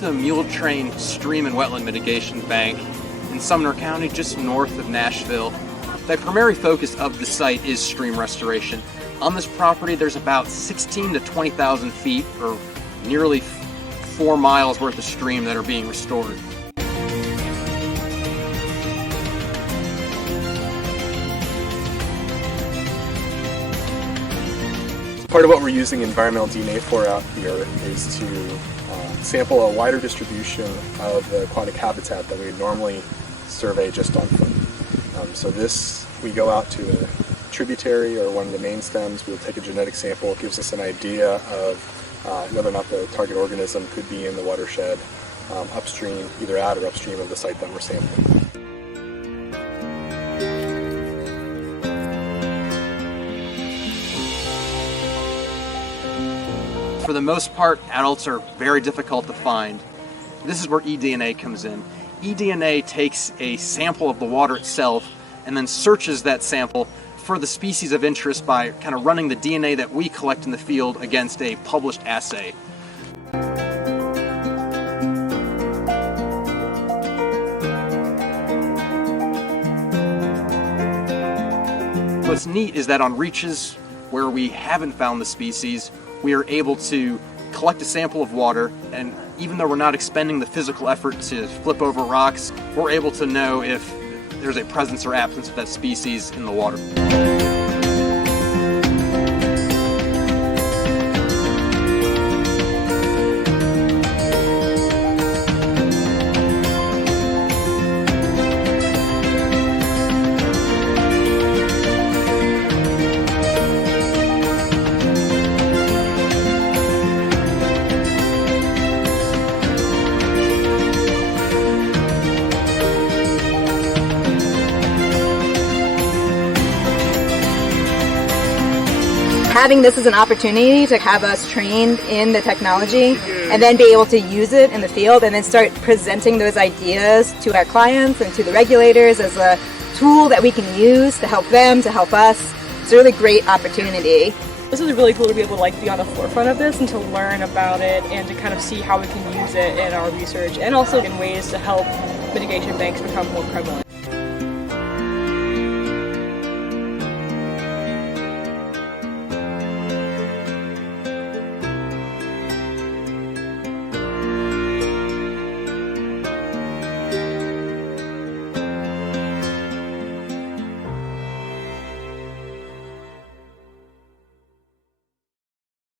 The Mule Train Stream and Wetland Mitigation Bank in Sumner County, just north of Nashville. The primary focus of the site is stream restoration. On this property, there's about 16 to 20,000 feet, or nearly 4 miles worth of stream that are being restored. Part of what we're using environmental DNA for out here is to sample a wider distribution of the aquatic habitat that we would normally survey just on foot. So this, we go out to a tributary or one of the main stems, we'll take a genetic sample. It gives us an idea of whether or not the target organism could be in the watershed upstream, either at or upstream of the site that we're sampling. For the most part, adults are very difficult to find. This is where eDNA comes in. eDNA takes a sample of the water itself and then searches that sample for the species of interest by kind of running the DNA that we collect in the field against a published assay. What's neat is that on reaches where we haven't found the species, we are able to collect a sample of water, and even though we're not expending the physical effort to flip over rocks, we're able to know if there's a presence or absence of that species in the water. Having this as an opportunity to have us trained in the technology and then be able to use it in the field and then start presenting those ideas to our clients and to the regulators as a tool that we can use to help them, to help us. It's a really great opportunity. This is really cool to be able to be on the forefront of this and to learn about it and to kind of see how we can use it in our research and also in ways to help mitigation banks become more prevalent.